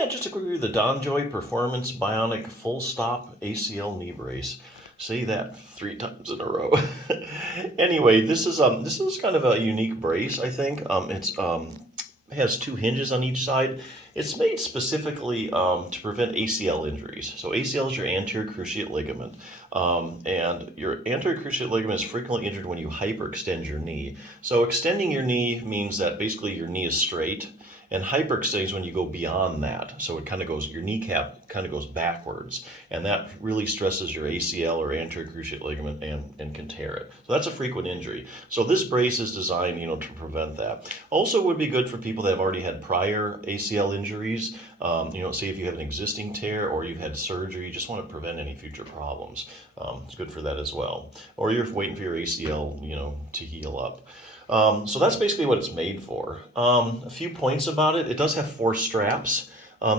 Yeah, just a quick review of the DonJoy Performance Bionic Fullstop ACL knee brace. Say that 3 times in a row. Anyway, this is kind of a unique brace, I think. It has 2 hinges on each side. It's made specifically to prevent ACL injuries. So ACL is your anterior cruciate ligament, and your anterior cruciate ligament is frequently injured when you hyperextend your knee. So extending your knee means that basically your knee is straight, and hyperextending is when you go beyond that. So it kind of goes, your kneecap kind of goes backwards, and that really stresses your ACL or anterior cruciate ligament and can tear it. So that's a frequent injury. So this brace is designed, to prevent that. Also would be good for people that have already had prior ACL injuries. Say if you have an existing tear or you've had surgery, you just want to prevent any future problems. It's good for that as well. Or you're waiting for your ACL, to heal up. So that's basically what it's made for. A few points about it. It does have 4 straps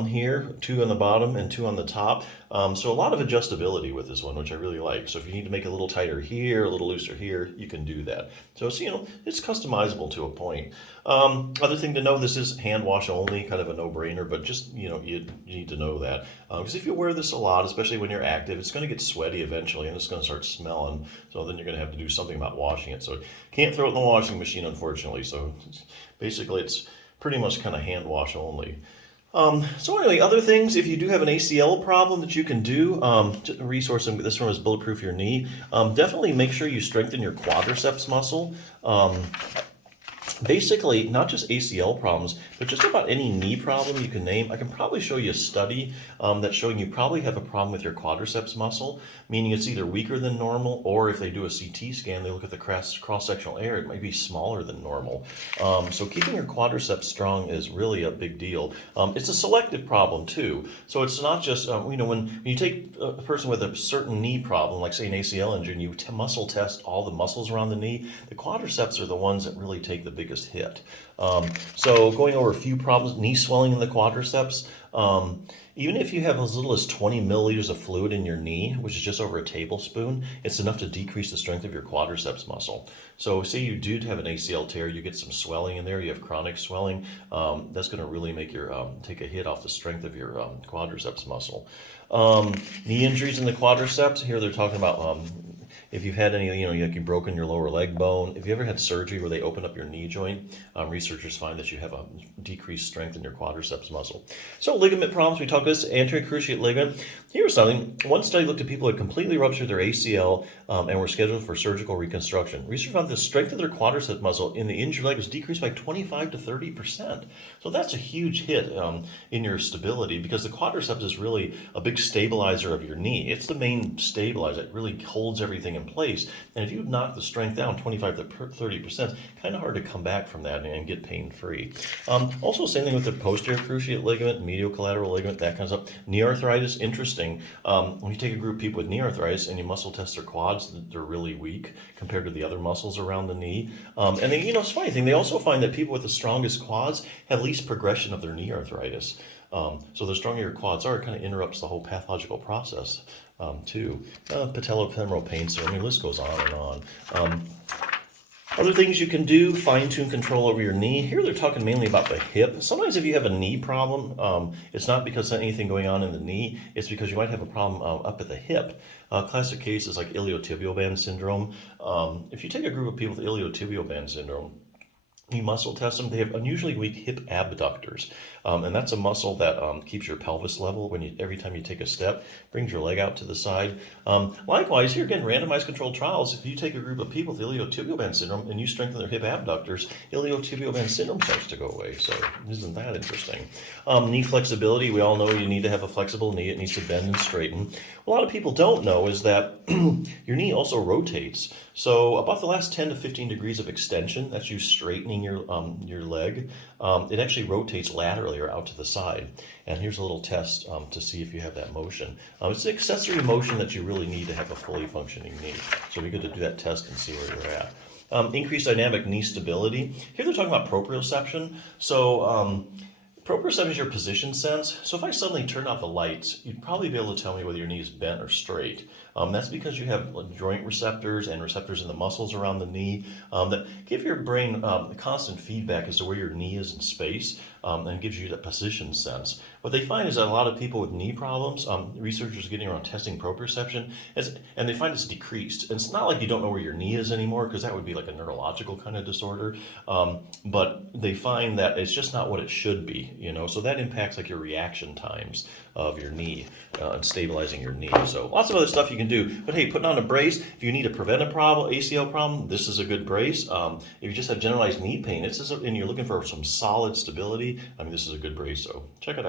here, 2 on the bottom and 2 on the top. So a lot of adjustability with this one, which I really like. So if you need to make it a little tighter here, a little looser here, you can do that. So it's, it's customizable to a point. Other thing to know, this is hand wash only, kind of a no-brainer, but just, you need to know that. Because if you wear this a lot, especially when you're active, it's going to get sweaty eventually and it's going to start smelling. So then you're going to have to do something about washing it. So can't throw it in the washing machine, unfortunately. So basically it's pretty much kind of hand wash only. So anyway, other things, if you do have an ACL problem that you can do, resource, and this one is Bulletproof Your Knee, definitely make sure you strengthen your quadriceps muscle. Basically, not just ACL problems, but just about any knee problem you can name. I can probably show you a study that's showing you probably have a problem with your quadriceps muscle, meaning it's either weaker than normal, or if they do a CT scan, they look at the cross-sectional area, it might be smaller than normal. So keeping your quadriceps strong is really a big deal. It's a selective problem too. So it's not just, when you take a person with a certain knee problem, like say an ACL injury, and you muscle test all the muscles around the knee, the quadriceps are the ones that really take the biggest hit. So going over a few problems, knee swelling in the quadriceps, even if you have as little as 20 milliliters of fluid in your knee, which is just over a tablespoon, it's enough to decrease the strength of your quadriceps muscle. So say you do have an ACL tear, you get some swelling in there, you have chronic swelling, that's going to really make your take a hit off the strength of your quadriceps muscle. Knee injuries in the quadriceps, here they're talking about if you've had any, like you've broken your lower leg bone, if you ever had surgery where they open up your knee joint, researchers find that you have a decreased strength in your quadriceps muscle. So ligament problems, we talked about this, anterior cruciate ligament. Here's something. One study looked at people who had completely ruptured their ACL and were scheduled for surgical reconstruction. Research found the strength of their quadriceps muscle in the injured leg was decreased by 25 to 30%. So that's a huge hit in your stability, because the quadriceps is really a big stabilizer of your knee. It's the main stabilizer. It really holds everything in place. And if you knock the strength down 25 to 30%, kind of hard to come back from that and get pain-free. Also, same thing with the posterior cruciate ligament, medial collateral ligament, that kind of stuff. Knee arthritis, interesting. When you take a group of people with knee arthritis and you muscle test their quads, they're really weak compared to the other muscles around the knee. And then, it's a funny thing, they also find that people with the strongest quads have least progression of their knee arthritis. So the stronger your quads are, it kind of interrupts the whole pathological process too. Patellofemoral pain syndrome, the list goes on and on. Other things you can do, fine-tune control over your knee. Here they're talking mainly about the hip. Sometimes if you have a knee problem, it's not because of anything going on in the knee, it's because you might have a problem up at the hip. Classic cases like iliotibial band syndrome. If you take a group of people with iliotibial band syndrome, you muscle test them, they have unusually weak hip abductors. And that's a muscle that keeps your pelvis level when every time you take a step, brings your leg out to the side. Likewise, here again, randomized controlled trials, if you take a group of people with iliotibial band syndrome and you strengthen their hip abductors, iliotibial band syndrome starts to go away. So isn't that interesting? Knee flexibility, we all know you need to have a flexible knee. It needs to bend and straighten. What a lot of people don't know is that your knee also rotates. So about the last 10 to 15 degrees of extension, that's you straightening your leg, it actually rotates laterally or out to the side. And here's a little test to see if you have that motion. It's an accessory motion that you really need to have a fully functioning knee. So we get to do that test and see where you're at. Increased dynamic knee stability. Here they're talking about proprioception. So proprioception is your position sense. So if I suddenly turn off the lights, you'd probably be able to tell me whether your knee is bent or straight. That's because you have joint receptors and receptors in the muscles around the knee that give your brain constant feedback as to where your knee is in space, and gives you that position sense. What they find is that a lot of people with knee problems, researchers getting around testing proprioception, and they find it's decreased. And it's not like you don't know where your knee is anymore, because that would be like a neurological kind of disorder. But they find that it's just not what it should be, So that impacts like your reaction times of your knee and stabilizing your knee. So lots of other stuff you can do. But hey, putting on a brace, if you need to prevent a problem, ACL problem, this is a good brace. If you just have generalized knee pain, and you're looking for some solid stability, this is a good brace. So check it out.